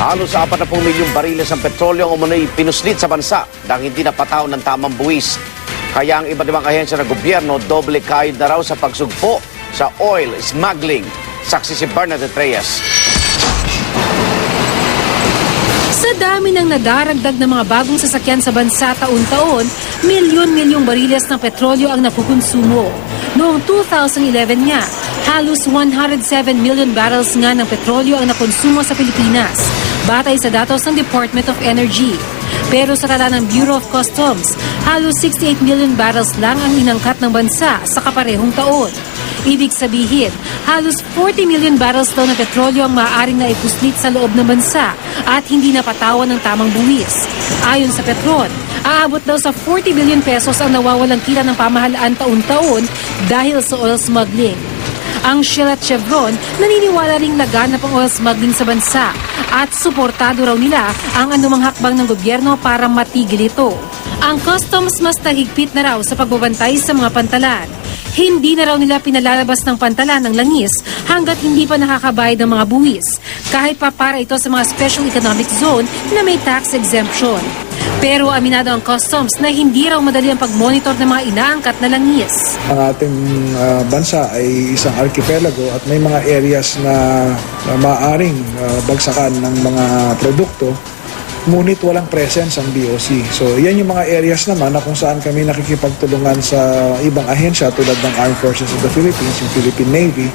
Halos 40 milyong bariles ng petrolyo ang umunoy pinuslit sa bansa dahil hindi napataw ng tamang buwis. Kaya ang iba't ibang ahensya ng gobyerno doble kayod na raw sa pagsugpo sa oil smuggling. Saksi si Bernadette Reyes. Sa dami ng nadaragdag na mga bagong sasakyan sa bansa taon-taon, milyon-milyong bariles ng petrolyo ang nakukonsumo. Noong 2011 nga, halos 107 million barrels nga ng petrolyo ang nakonsumo sa Pilipinas, batay sa datos ng Department of Energy. Pero sa tala ng Bureau of Customs, halos 68 million barrels lang ang inangkat ng bansa sa kaparehong taon. Ibig sabihin, halos 40 million barrels daw ng petrolyo ang maaaring naipuslit sa loob ng bansa at hindi napatawan ng tamang buwis. Ayon sa Petron, aabot daw sa 40 billion pesos ang nawawalang kita ng pamahalaan taon-taon dahil sa oil smuggling. Ang Shell at Chevron naniniwala ring laganap ang oil smuggling sa bansa at suportado raw nila ang anumang hakbang ng gobyerno para matigil ito. Ang customs mas nahigpit na raw sa pagbabantay sa mga pantalan. Hindi na raw nila pinalalabas ng pantalan ng langis hanggat hindi pa nakakabayad ng mga buwis, kahit pa para ito sa mga special economic zone na may tax exemption. Pero aminado ang customs na hindi raw madali ang pag-monitor ng mga inaangkat na langis. Ang ating bansa ay isang archipelago at may mga areas na maaaring bagsakan ng mga produkto, ngunit walang presence ang DOC. So yan yung mga areas naman na kung saan kami nakikipagtulungan sa ibang ahensya tulad ng Armed Forces of the Philippines, yung Philippine Navy.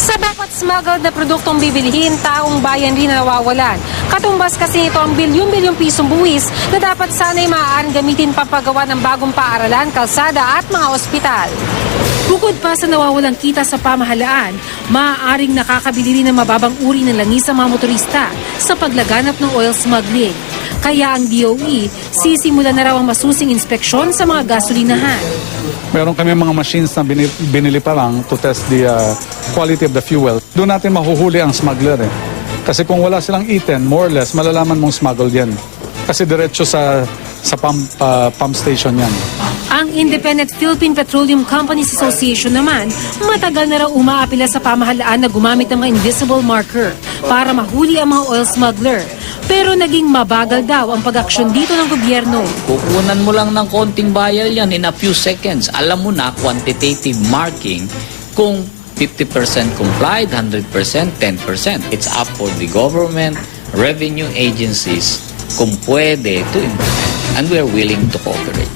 Sa bawat smuggled na produktong bibilihin, taong bayan rin na nawawalan. Katumbas kasi ito ang bilyong-bilyong pisong buwis na dapat sana'y maaaring gamitin papagawa ng bagong paaralan, kalsada at mga ospital. Bukod pa sa nawawalang kita sa pamahalaan, maaaring nakakabili rin ng mababang uri ng langis sa mga motorista sa paglaganap ng oil smuggling. Kaya ang DOE, sisimula na raw ang masusing inspeksyon sa mga gasolinahan. Meron kami mga machines na binili pa lang to test the quality of the fuel. Doon natin mahuhuli ang smuggler eh. Kasi kung wala silang E10, more or less, malalaman mong smuggled yan. Kasi diretso sa pump station yan. Ang Independent Philippine Petroleum Companies Association naman, matagal na raw umaapila sa pamahalaan na gumamit ng mga invisible marker para mahuli ang mga oil smuggler. Pero naging mabagal daw ang pag-aksyon dito ng gobyerno. Kukunan mo lang ng konting bayal yan in a few seconds. Alam mo na quantitative marking kung 50% complied, 100%, 10%. It's up for the government, revenue agencies kung pwede to implement. And we are willing to cooperate.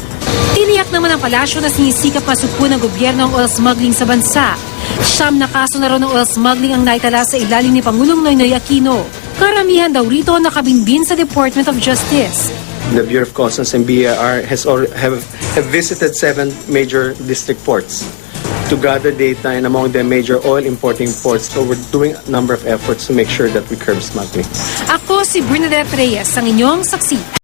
Tiniyak naman ang palasyo na sinisikap masugpo ng gobyerno ang oil smuggling sa bansa. 9 na kaso na raw ng oil smuggling ang naitala sa ilalim ni Pangulong Noynoy Aquino. Karamihan daw rito nakabinbin sa Department of Justice. The Bureau of Customs and BIR have visited 7 major district ports to gather data, and among them major oil importing ports. So we're doing a number of efforts to make sure that we curb smuggling. Ako si Bernadette Reyes, ang inyong saksi.